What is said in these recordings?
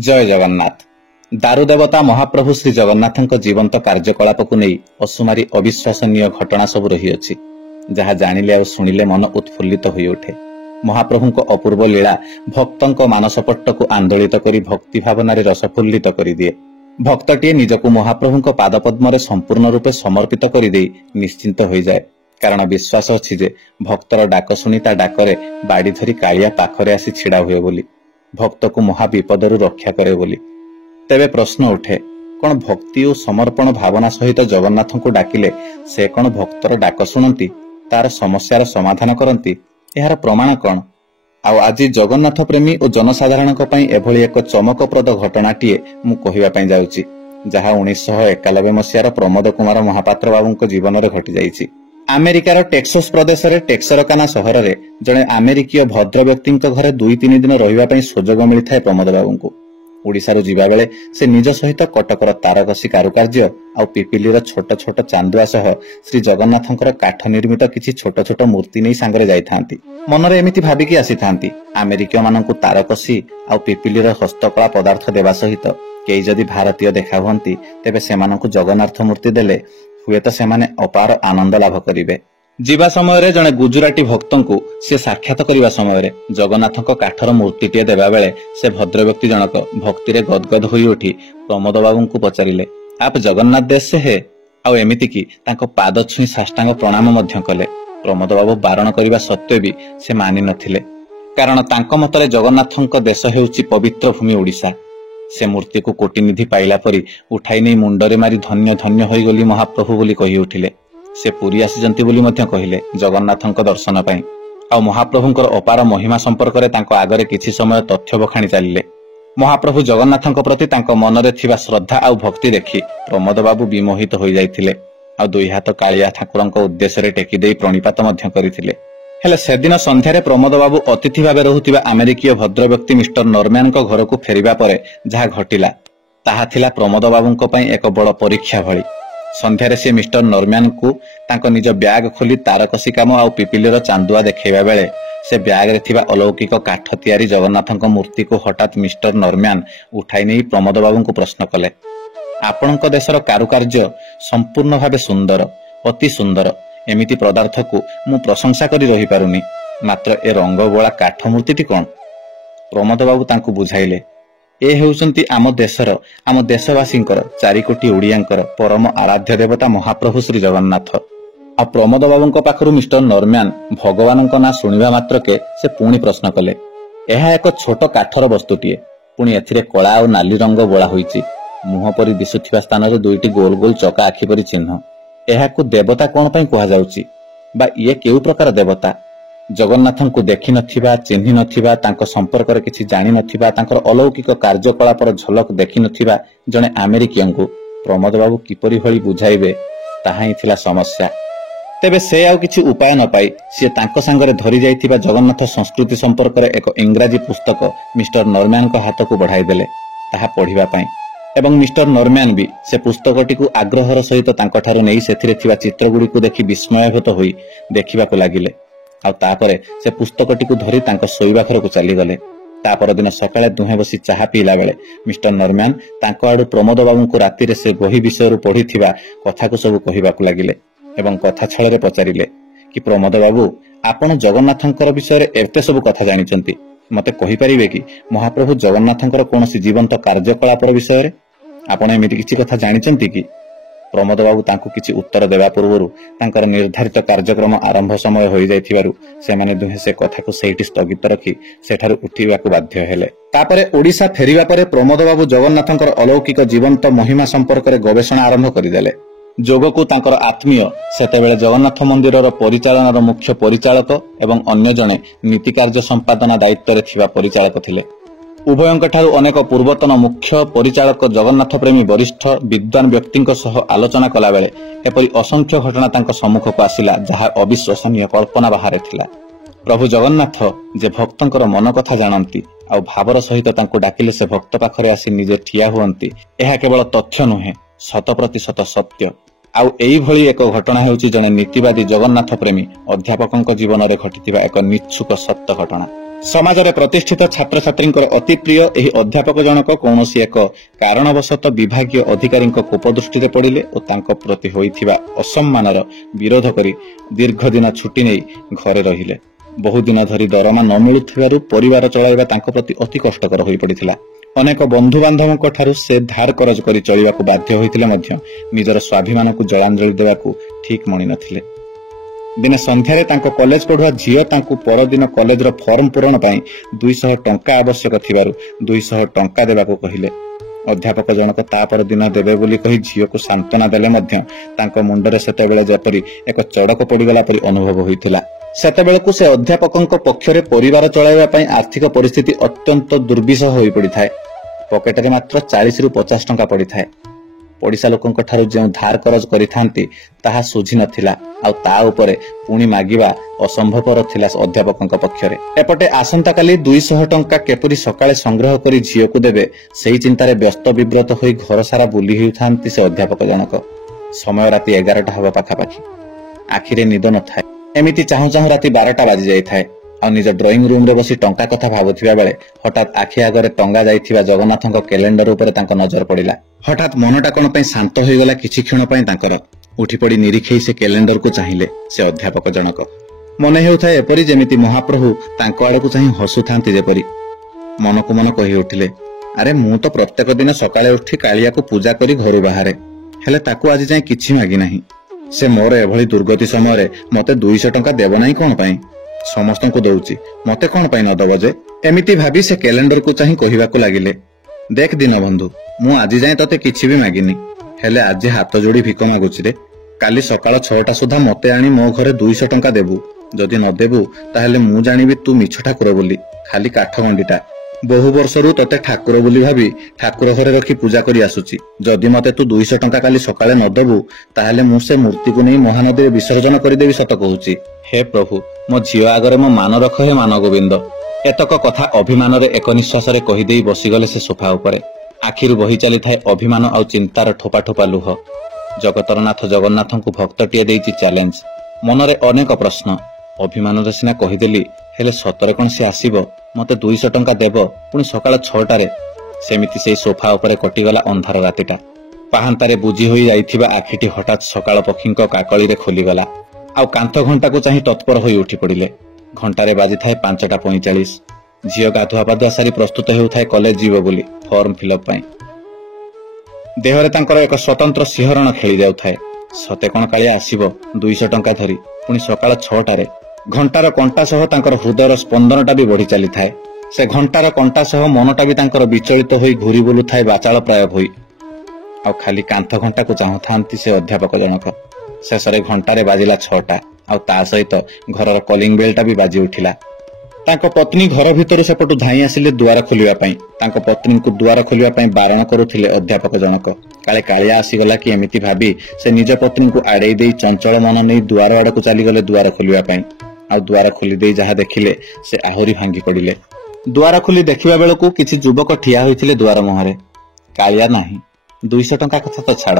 जय जगन्नाथ। दारू देवता महाप्रभु श्री जगन्नाथଙ୍କ जीवंत कार्यकलापକୁ ନେଇ ଅସୁମାରୀ ଅବିଶ୍ୱାସନୀୟ ଘଟଣା ସବୁ ରହିଅଛି, ଯାହା ଜାଣିଲେ ଆଉ ଶୁଣିଲେ ମନ ଉତ୍ଫୁଲ୍ଲିତ ହୋଇ ଉଠେ। ମହାପ୍ରଭୁଙ୍କ ଅପୂର୍ବ ଲୀଳା ଭକ୍ତଙ୍କ ମାନସପଟ୍ଟକୁ ଆନ୍ଦୋଳିତ କରି ଭକ୍ତି ଭାବନାରେ ରସଫୁଲ୍ଲିତ କରିଦିଏ। ଭକ୍ତଟିଏ ନିଜକୁ ମହାପ୍ରଭୁଙ୍କ ପାଦପଦ୍ମରେ ସମ୍ପୂର୍ଣ୍ଣ ରୂପେ ସମର୍ପିତ କରିଦେଇ ନିଶ୍ଚିନ୍ତ ହୋଇଯାଏ, କାରଣ ବିଶ୍ୱାସ ଅଛି ଯେ ଭକ୍ତର ଡାକ ଶୁଣି ତା ଡାକରେ ବାଡ଼ି ଧରି କାଳିଆ ପାଖରେ ଆସି ଛିଡ଼ା ହୁଏ ବୋଲି, ଭକ୍ତକୁ ମହା ବିପଦରୁ ରକ୍ଷା କରେ ବୋଲି। ତେବେ ପ୍ରଶ୍ନ ଉଠେ, କଣ ଭକ୍ତି ଓ ସମର୍ପଣ ଭାବନା ସହିତ ଜଗନ୍ନାଥଙ୍କୁ ଡାକିଲେ ସେ କଣ ଭକ୍ତର ଡାକ ଶୁଣନ୍ତି, ତାର ସମସ୍ୟାର ସମାଧାନ କରନ୍ତି? ଏହାର ପ୍ରମାଣ କଣ? ଆଉ ଆଜି ଜଗନ୍ନାଥ ପ୍ରେମୀ ଓ ଜନସାଧାରଣଙ୍କ ପାଇଁ ଏଭଳି ଏକ ଚମକପ୍ରଦ ଘଟଣାଟିଏ ମୁଁ କହିବା ପାଇଁ ଯାଉଛି, ଯାହା 1991 ମସିହାର ପ୍ରମୋଦ କୁମାର ମହାପାତ୍ର ବାବୁଙ୍କ ଜୀବନରେ ଘଟିଯାଇଛି। ଆମେରିକାର ଟେକ୍ସାସ ପ୍ରଦେଶରେ ଟେକ୍ସରକାନା ସହରରେ ଜଣେ ଆମେରିକୀୟ ଭଦ୍ର ବ୍ୟକ୍ତିଙ୍କ ଘରେ 2-3 ଦିନ ରହିବା ପାଇଁ ସୁଯୋଗ ମିଳିଥାଏ ପ୍ରମୋଦ ବାବୁଙ୍କୁ। ଓଡ଼ିଶାରୁ ଯିବାବେଳେ ସେ ନିଜ ସହିତ କଟକର ତାରକସି କାରୁକାର୍ଯ୍ୟ ଆଉ ପିପିଲିର ଛୋଟ ଛୋଟ ଚାନ୍ଦୁଆ ସହ ଶ୍ରୀ ଜଗନ୍ନାଥଙ୍କର କାଠ ନିର୍ମିତ କିଛି ଛୋଟ ଛୋଟ ମୂର୍ତ୍ତି ନେଇ ସାଙ୍ଗରେ ଯାଇଥାନ୍ତି। ମନରେ ଏମିତି ଭାବିକି ଆସିଥାନ୍ତି, ଆମେରିକୀୟମାନଙ୍କୁ ତାରକସି ଆଉ ପିପିଲିର ହସ୍ତକଳା ପଦାର୍ଥ ଦେବା ସହିତ କେହି ଯଦି ଭାରତୀୟ ଦେଖା ହୁଅନ୍ତି, ତେବେ ସେମାନଙ୍କୁ ଜଗନ୍ନାଥ ମୂର୍ତ୍ତି ଦେଲେ ହୁଏତ ସେମାନେ ଅପାର ଆନନ୍ଦ ଲାଭ କରିବେ। ଯିବା ସମୟରେ ଜଣେ ଗୁଜୁରାଟୀ ଭକ୍ତଙ୍କୁ ସେ ସାକ୍ଷାତ କରିବା ସମୟରେ ଜଗନ୍ନାଥଙ୍କ କାଠର ମୂର୍ତ୍ତିଟିଏ ଦେବା ବେଳେ ସେ ଭଦ୍ରବ୍ୟକ୍ତି ଜଣକ ଭକ୍ତିରେ ଗଦଗଦ ହୋଇ ଉଠି ପ୍ରମୋଦ ବାବୁଙ୍କୁ ପଚାରିଲେ, ଆପ ଜଗନ୍ନାଥ ଦେଶ ସେ ହେ? ଆଉ ଏମିତିକି ତାଙ୍କ ପାଦ ଛୁଇଁ ସାଷ୍ଟାଙ୍ଗ ପ୍ରଣାମ ମଧ୍ୟ କଲେ। ପ୍ରମୋଦ ବାବୁ ବାରଣ କରିବା ସତ୍ତ୍ୱେ ବି ସେ ମାନି ନଥିଲେ, କାରଣ ତାଙ୍କ ମତରେ ଜଗନ୍ନାଥଙ୍କ ଦେଶ ହେଉଛି ପବିତ୍ର ଭୂମି ଓଡ଼ିଶା। ସେ ମୂର୍ତ୍ତିକୁ କୋଟିନିଧି ପାଇଲା ପରି ଉଠାଇ ନେଇ ମୁଣ୍ଡରେ ମାରି ଧନ୍ୟ ଧନ୍ୟ ହୋଇଗଲି ମହାପ୍ରଭୁ ବୋଲି କହି ଉଠିଲେ। ସେ ପୁରୀ ଆସିଛନ୍ତି ବୋଲି ମଧ୍ୟ କହିଲେ ଜଗନ୍ନାଥଙ୍କ ଦର୍ଶନ ପାଇଁ, ଆଉ ମହାପ୍ରଭୁଙ୍କର ଅପାର ମହିମା ସମ୍ପର୍କରେ ତାଙ୍କ ଆଗରେ କିଛି ସମୟ ତଥ୍ୟ ବଖାଣି ଚାଲିଲେ। ମହାପ୍ରଭୁ ଜଗନ୍ନାଥଙ୍କ ପ୍ରତି ତାଙ୍କ ମନରେ ଥିବା ଶ୍ରଦ୍ଧା ଆଉ ଭକ୍ତି ଦେଖି ପ୍ରମୋଦ ବାବୁ ବିମୋହିତ ହୋଇଯାଇଥିଲେ, ଆଉ 2 ହାତ କାଳିଆ ଠାକୁରଙ୍କ ଉଦ୍ଦେଶ୍ୟରେ ଟେକି ଦେଇ ପ୍ରଣିପାତ ମଧ୍ୟ କରିଥିଲେ। ହେଲେ ସେଦିନ ସନ୍ଧ୍ୟାରେ ପ୍ରମୋଦ ବାବୁ ଅତିଥି ଭାବେ ରହୁଥିବା ଆମେରିକୀୟ ଭଦ୍ରବ୍ୟକ୍ତି ମିଷ୍ଟର ନରମ୍ୟାନଙ୍କ ଘରକୁ ଫେରିବା ପରେ ଯାହା ଘଟିଲା, ତାହା ଥିଲା ପ୍ରମୋଦ ବାବୁଙ୍କ ପାଇଁ ଏକ ବଡ଼ ପରୀକ୍ଷା ଭଳି। ସନ୍ଧ୍ୟାରେ ସେ ମିଷ୍ଟର ନରମ୍ୟାନଙ୍କୁ ତାଙ୍କ ନିଜ ବ୍ୟାଗ ଖୋଲି ତାରକସି କାମ ଆଉ ପିପିଲିର ଚାନ୍ଦୁଆ ଦେଖାଇବା ବେଳେ ସେ ବ୍ୟାଗରେ ଥିବା ଅଲୌକିକ କାଠ ତିଆରି ଜଗନ୍ନାଥଙ୍କ ମୂର୍ତ୍ତିକୁ ହଠାତ୍ ମିଷ୍ଟର ନରମ୍ୟାନ ଉଠାଇ ନେଇ ପ୍ରମୋଦ ବାବୁଙ୍କୁ ପ୍ରଶ୍ନ କଲେ, ଆପଣଙ୍କ ଦେଶର କାରୁକାର୍ଯ୍ୟ ସମ୍ପୂର୍ଣ୍ଣ ଭାବେ ସୁନ୍ଦର, ଅତି ସୁନ୍ଦର। ଏମିତି ପଦାର୍ଥକୁ ମୁଁ ପ୍ରଶଂସା କରି ରହିପାରୁନି, ମାତ୍ର ଏ ରଙ୍ଗବୋଳା କାଠ ମୂର୍ତ୍ତିଟି କଣ? ପ୍ରମୋଦ ବାବୁ ତାଙ୍କୁ ବୁଝାଇଲେ, ଏ ହେଉଛନ୍ତି ଆମ ଦେଶର, ଆମ ଦେଶବାସୀଙ୍କର, 4 କୋଟି ଓଡ଼ିଆଙ୍କର ପରମ ଆରାଧ୍ୟ ଦେବତା ମହାପ୍ରଭୁ ଶ୍ରୀ ଜଗନ୍ନାଥ। ଆଉ ପ୍ରମୋଦ ବାବୁଙ୍କ ପାଖରୁ ମିଷ୍ଟର ନରମ୍ୟାନ ଭଗବାନଙ୍କ ନାଁ ଶୁଣିବା ମାତ୍ରକେ ସେ ପୁଣି ପ୍ରଶ୍ନ କଲେ, ଏହା ଏକ ଛୋଟ କାଠର ବସ୍ତୁଟିଏ, ପୁଣି ଏଥିରେ କଳା ଆଉ ନାଲି ରଙ୍ଗ ବୋଳା ହୋଇଛି। ମୁହଁ ପରି ଦିଶୁଥିବା ସ୍ଥାନରେ 2ଟି ଗୋଲ ଗୋଲ ଚକା ଆଖି ପରି ଚିହ୍ନ। ଏହାକୁ ଦେବତା କଣ ପାଇଁ କୁହାଯାଉଛି, ବା ଇଏ କେଉଁ ପ୍ରକାର ଦେବତା? ଜଗନ୍ନାଥଙ୍କୁ ଦେଖିନଥିବା, ଚିହ୍ନି ନଥିବା, ତାଙ୍କ ସମ୍ପର୍କରେ କିଛି ଜାଣିନଥିବା, ତାଙ୍କର ଅଲୌକିକ କାର୍ଯ୍ୟକଳାପର ଝଲକ ଦେଖିନଥିବା ଜଣେ ଆମେରିକୀୟଙ୍କୁ ପ୍ରମୋଦ ବାବୁ କିପରି ଭଳି ବୁଝାଇବେ, ତାହା ହିଁ ଥିଲା ସମସ୍ୟା। ତେବେ ସେ ଆଉ କିଛି ଉପାୟ ନ ପାଇ ସିଏ ତାଙ୍କ ସାଙ୍ଗରେ ଧରି ଯାଇଥିବା ଜଗନ୍ନାଥ ସଂସ୍କୃତି ସମ୍ପର୍କରେ ଏକ ଇଂରାଜୀ ପୁସ୍ତକ ମିଷ୍ଟର ନରମ୍ୟାନଙ୍କ ହାତକୁ ବଢ଼ାଇ ଦେଲେ ତାହା ପଢ଼ିବା ପାଇଁ, ଏବଂ ମିଷ୍ଟର ନରମ୍ୟାନ ବି ସେ ପୁସ୍ତକଟିକୁ ଆଗ୍ରହର ସହିତ ତାଙ୍କଠାରୁ ନେଇ ସେଥିରେ ଥିବା ଚିତ୍ରଗୁଡ଼ିକୁ ଦେଖି ବିସ୍ମୟଭୂତ ହୋଇ ଦେଖିବାକୁ ଲାଗିଲେ। ଆଉ ତାପରେ ସେ ପୁସ୍ତକଟିକୁ ଧରି ତାଙ୍କ ଶୋଇବା ଘରକୁ ଚାଲିଗଲେ। ତା ପରଦିନ ସକାଳେ ଦୁହେଁ ବସି ଚାହା ପିଇଲା ବେଳେ ମିଷ୍ଟର ନରମ୍ୟାନ ତାଙ୍କ ଆଡୁ ପ୍ରମୋଦ ବାବୁଙ୍କୁ ରାତିରେ ସେ ବହି ବିଷୟରୁ ପଢ଼ିଥିବା କଥାକୁ ସବୁ କହିବାକୁ ଲାଗିଲେ, ଏବଂ କଥା ଛଳରେ ପଚାରିଲେ କି, ପ୍ରମୋଦ ବାବୁ, ଆପଣ ଜଗନ୍ନାଥଙ୍କର ବିଷୟରେ ଏତେ ସବୁ କଥା ଜାଣିଛନ୍ତି, ମତେ କହିପାରିବେ କି ମହାପ୍ରଭୁ ଜଗନ୍ନାଥଙ୍କର କୌଣସି ଜୀବନ୍ତ କାର୍ଯ୍ୟକଳାପର ବିଷୟରେ ଆପଣ ଏମିତି କିଛି କଥା ଜାଣିଛନ୍ତି କି? ପ୍ରମୋଦ ବାବୁ ତାଙ୍କୁ କିଛି ଉତ୍ତର ଦେବା ପୂର୍ବରୁ ତାଙ୍କର ନିର୍ଦ୍ଧାରିତ କାର୍ଯ୍ୟକ୍ରମ ଆରମ୍ଭ ସମୟ ହୋଇଯାଇଥିବାରୁ ସେମାନେ ଦୁହେଁ ସେ କଥାକୁ ସେଇଠି ସ୍ଥଗିତ ରଖି ସେଠାରୁ ଉଠିବାକୁ ବାଧ୍ୟ ହେଲେ। ତାପରେ ଓଡ଼ିଶା ଫେରିବା ପରେ ପ୍ରମୋଦ ବାବୁ ଜଗନ୍ନାଥଙ୍କର ଅଲୌକିକ ଜୀବନ୍ତ ମହିମା ସମ୍ପର୍କରେ ଗବେଷଣା ଆରମ୍ଭ କରିଦେଲେ। ଯୋଗକୁ ତାଙ୍କର ଆତ୍ମୀୟ, ସେତେବେଳେ ଜଗନ୍ନାଥ ମନ୍ଦିରର ପରିଚାଳନାର ମୁଖ୍ୟ ପରିଚାଳକ ଏବଂ ଅନ୍ୟ ଜଣେ ନୀତି କାର୍ଯ୍ୟ ସମ୍ପାଦନା ଦାୟିତ୍ୱରେ ଥିବା ପରିଚାଳକ ଥିଲେ। ଉଭୟଙ୍କଠାରୁ ଅନେକ ପୂର୍ବତନ ମୁଖ୍ୟ ପରିଚାଳକ ଜଗନ୍ନାଥ ପ୍ରେମୀ ବରିଷ୍ଠ ବିଦ୍ୱାନ ବ୍ୟକ୍ତିଙ୍କ ସହ ଆଲୋଚନା କଲାବେଳେ ଏପରି ଅସଂଖ୍ୟ ଘଟଣା ତାଙ୍କ ସମ୍ମୁଖକୁ ଆସିଲା, ଯାହା ଅବିଶ୍ୱସନୀୟ, କଳ୍ପନା ବାହାରେ ଥିଲା। ପ୍ରଭୁ ଜଗନ୍ନାଥ ଯେ ଭକ୍ତଙ୍କର ମନ କଥା ଜାଣନ୍ତି, ଆଉ ଭାବର ସହିତ ତାଙ୍କୁ ଡାକିଲେ ସେ ଭକ୍ତ ପାଖରେ ଆସି ନିଜେ ଠିଆ ହୁଅନ୍ତି, ଏହା କେବଳ ତଥ୍ୟ ନୁହେଁ, 100% ସତ୍ୟ। ଆଉ ଏଇଭଳି ଏକ ଘଟଣା ହେଉଛି ଜଣେ ନୀତିବାଦୀ ଜଗନ୍ନାଥ ପ୍ରେମୀ ଅଧ୍ୟାପକଙ୍କ ଜୀବନରେ ଘଟିଥିବା ଏକ ନିଚ୍ଛୁକ ସତ୍ୟ ଘଟଣା। समाजरे प्रतिष्ठित छात्र छात्री अति प्रिय एही अध्यापक जनक कौनसी एक कारणवशत विभागीय अधिकारी कोपदृष्टि पड़िले और तांको प्रति होइथिबा असम्मानर विरोध करी दीर्घ दिन छुट्टी नहीं घरे रहिले। बहुदिन धरी दरमा न मिलुथिबारु परिवार चलाइबा तांको प्रति अति कष्टकर होई पड़िथिला। अनेक बंधु बांधवक ठारू से धार करज करी चलिबाकू बाध्य होइथिले मध्य निजर स्वाभिमानकू जलांजलि देबाकू ठीक मणि नथिले। दिने संध्यारे तांको कॉलेज पढ़ुआ झियो तांको परदिन कॉलेज रो फॉर्म पूरण पई 200 टंका आवश्यक थिबारु 200 टंका देबाकू कहिले। अध्यापक जनक ता परदिन देबे बोली कहि झियो को सांत्वना देले मध्य तांको मुंडरे सेतेबेले जेपरि एक चड़क पड़ीगला परि अनुभव होइथिला। सेतेबेलकू से अध्यापकंक पक्षरे परिवार चलाइबा पई आर्थिक परिस्थिति अत्यंत दुर्विषह होई पड़िथाय। पॉकेटरे मात्र 40 रु 50 टंका पड़िथाय। पड़िसा लोकंक ठारू जे धार करज करिथांती ताहा सुझी नथिला आ ता उपरे पुणी मागिबा असंभवपर थिला अध्यापकंक पक्षरे। एपटे आसंता काली 200 टंका केपरि सकाळे संग्रह करी झियो को देबे सेही चिंतारे व्यस्त विब्रत होई घर सारा बुली हेउथांती से अध्यापक जनक। समय राति 11टा हवा पाखापाखि। आखिरे निद नथाय। एमिति चाहू चाहू राति 12टा बाजी जाई थाए। आ निज ड्रॉइंग रूम रे बसी टंका कथा भाबुथिबा बेले हठात आखि आगरे टंगा जाइथिबा जगन्नाथंक कैलेंडर उपरे तांको नजर पड़िला। हठात मनटा कोन पई शांत होई गला किछि क्षण पई तांकर। उठी पड़ी निरीक्षे से कैलेंडर को चाहिए से अध्यापक जनक। मने हेउथाय एपरि जेमिति महाप्रभु तांको आड़कू चाहि हसुथांती जेपरि। मन को मन कहि उठिले, अरे मु तो प्रत्येक दिन सकाळे उठी कालिया को पूजा करी घर बाहरे, हेले ताकू आज जाय किछि मागी नाही। से मोर एभली दुर्गति समय रे मते 200 टंका देबो नाही कोन पई? समस्त को दउची मते कोन पई न दबो जे? एमिति भाबी से कैलेंडर को चाहि कहिबाकू लागिले, देख दिन बंधु मु आज जाय तते किछि भी मागिनी, हेले आज हाथ जोड़ी भिक मागुछि रे। काली सकाळ 6टा सुधा मते आनी मो घरे 200 टंका देबू। जदि न देबू ताहेले मु जानिबी तू मिछ ठाकुर बोली, खाली काठ गंडीटा। बहु वर्षरू तते ठाकुर बोली भाबी ठाकुर घरे रखी पूजा करी आसुची। जदि मते तू 200 टंका काली सकाळे न देबू ताहेले मु से मूर्ति को नै महानदी रे विसर्जन करि देबी सत कहूची। हे प्रभु मो झियो आगरे मो मान रख हे मान गोविंद। एतक कथा अभिमान रे एक निश्वास रे कहि देई बसिगले से सोफा उपरे। आखिरु बही चली थाए अभिमान आउ चिंतार ठोपा ठोपा लुह। जगतरनाथ जगन्नाथंकु भक्तटिए देइछि चैलेंज। मनरे अनेक प्रश्न। अभिमान रे सिना कहिदेली, हेले सतरे कोन से आसीबो? मते 200 टंका देबो पुणी सकाळ 6टारे। सेमिति सेई सोफा उपरे कटिगला अंधार रातिटा। पाहांतारे बुझी होई जाइथिबा आखिटी हठात सकाळ पक्षींक काकळी रे खोलीगला। आउ कांथ घंटा को चाहि तत्पर होई उठी पड़िले। घंटारे बाजी थाए 5:45। झियो गाधुआ पाधुआ सारी प्रस्तुत हेउथाए कॉलेज जीव बोली फॉर्म फिलअप पई। देहरे तांकर एक स्वतंत्र सिंहरण खेली जाउथाए। सते कोन कालिया आसीबो 200 टंका धरी पुणी सकाळ 6टारे। घंटार कंटा सह तांकर हृदयर स्पंदनटा भी बढ़ी चली थाए। से घंटार कंटा सह मनटा भी तांकर विचलित होई घुरी बुलु थाए बाचाळ प्राय होई। आ खाली कांथ घंटा को चाहू थांती से अध्यापक जनक। शेषरे घंटारे बाजिला 6टा आ ता सहित घरर कॉलिंग बेलटा भी बाजी उठिला। तांको पत्नी घर भितर सेपटु धाई आसिले द्वार खोलिबा पई। तांको पत्नी को द्वार खोलिबा पई बारण करुथिले अध्यापक जनक। काले कालिया आसीगला कि एमिति भाबी से निज पत्नी को आड़े देई चंचल मन नै द्वार आड़ को चली गले द्वार खोलिबा पई। आ द्वार खोली देई जहा देखिले से आहुरी भांगी पड़िले। द्वार खोली देखिबा बेलकू किछि युवक ठिया होइथिले द्वार मुहरे। कालिया नाही। 200 टंका कथा तो छाड़।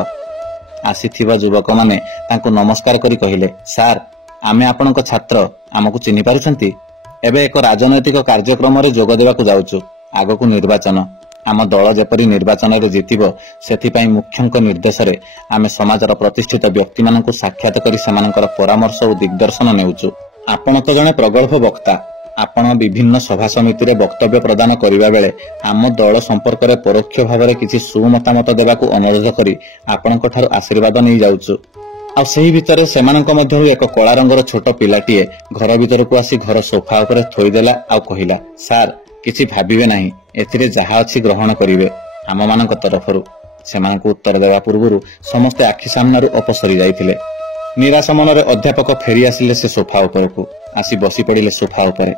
आसीथिबा युवक माने तांको नमस्कार करी कहिले, सार आमे आपनक छात्र, आमको चिन्हि पारुछंती? एबे एक राजनैतिक कार्यक्रम रे जोग देबाकू जाउछु। आगकू निर्वाचन। आम दल जेपरि निर्वाचन रे जितिबो सेथिपई मुख्यंक निर्देश रे आमे समाजर प्रतिष्ठित व्यक्ति माननकू साक्षात करी सेमानकर परामर्श और दिग्दर्शन नेउछु। आपण तो जने प्रगल्भ वक्ता। आपण विभिन्न सभा समिति रे वक्तव्य प्रदान करिबा बेले आम दल संपर्क रे परोक्ष भाव रे किछि सुमतामत देबाकू अनुरोध करी आपणक ठारू आशीर्वाद नै जाउछु। आ सेही भितरे सेमानक मध्यरु एक कला रंगर छोट पिलाटीए घर भितर को आसी घर सोफा उपरे थोई देला आ कहिला, सार किछि भाबिबे नाही, एथिरे जहा अछि ग्रहण करिवे आम मानक तरफरु। सेमानकू उत्तर देवा पूर्वरु समस्त आखि सामनारु अपसरी जाइथिले। निराश मनरे अध्यापक फेरी आसिले से सोफा उपरकू। आसी बसी पड़िले सोफा उपरे।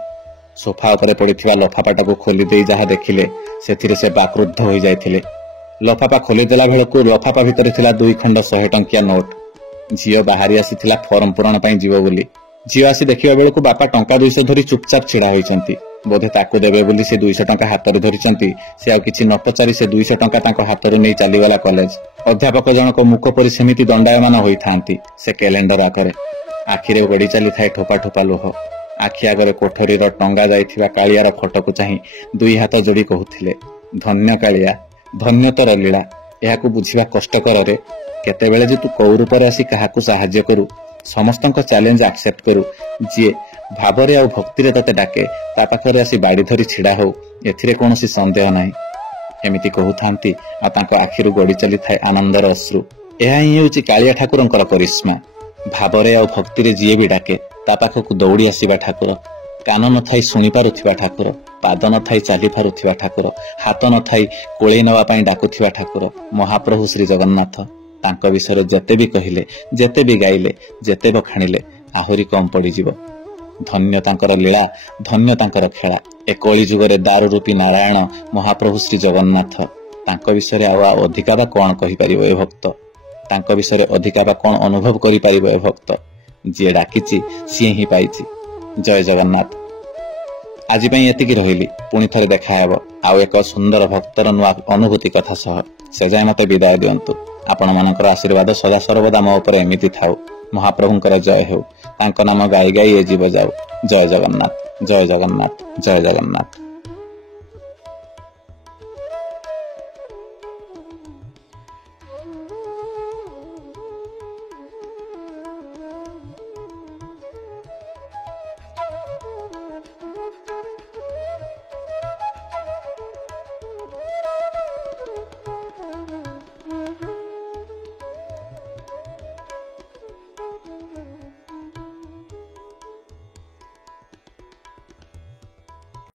सोफा उपरे पड़िथिबा लफापाटा को खोली देई जहा देखिले सेथिरे से बाक्रुद्ध होई जाइथिले। लफापा खोली देला बेलकू लफापा भितरे थिला 2 खंड 100 टंकिया नोट। झियो बाहरी आसीथिला फॉर्म पूरण पई जीव बोली। झियो आसी देखिबा बेलकू बापा टंका 200 धरी चुपचाप छिड़ा होइचंती। बोधे ताकू देबे बोली से 200 टंका हाथ रे धरिचंती। से आ किछि न पचारि से 200 टंका ताको हाथ रे नै चाली गला कॉलेज। अध्यापक जनक मुख परि सेमिति दंडायमान होई थांती। से कैलेंडर आकरे आखिरे गड़ी चली थाए ठोपा ठोपा लोह। आखि आगरे कोठरीर टंगा जाइथिबा कालियार फटोकु चाहि दुई हाथ जोड़ी कहूथिले, धन्य कालिया, धन्य तोर लीला। एहाकु बुझिबा कष्टकर रे। केतेबेले जे तू कोउ रूपरे आसी काहाकु साहाय्य करू, समस्तंक चैलेंज एक्सेप्ट करू, जी भावरे आ भक्ति रे तते डाके ता पाखरे आसी बाड़ी धरी छिड़ा हो, एथिरे कोनोसी संदेह नाही। एमिति कहूथांती आ तांको आखिरु गड़ी चली थाए आनंदर अश्रु। एहा ही हेउची कालिया ठाकुरंकर करिश्मा। भावरे आ भक्ति रे जीए भी डाके ता पाखकु दौड़ी आसीबा ठाकुर। कान न थाई शुणी पारुथिबा ठाकुर, पाद न थाई चाली पारुथिबा ठाकुर, हाथ न थाई कोळेई नवा पई डाकुथिबा ठाकुर महाप्रभु श्री जगन्नाथ। तांको विषय जेते भी कहिले, जेते भी गाइले, जेते बखाणिले आहुरी कम पड़ीजिव। धन्य तांकर लीला, धन्य तांकर खेला। ए कली जुगरे दारू रूपी नारायण महाप्रभु श्री जगन्नाथ। तांको विषय आउ अधिका बा कौन कहि परिबो ए भक्त? तांको विषय अधिका बा कौन अनुभव करि परिबो ए भक्त? जे डाकिछि सिए ही पाइछि। जय जगन्नाथ। आज पई एतिकी रहिली, पुणी थरे देखा हेबो आउ एक सुंदर भक्तर नुआ अनुभूति कथा सह। से जाय मते विदाय दियंतु। आपण मानकर आशीर्वाद सदा सर्वदा मो ऊपर एमिति थाउ। महाप्रभुंकर जय हो, तांको नाम गाई गाई ए जीव जाऊ। जय जगन्नाथ, जय जगन्नाथ, जय जगन्नाथ।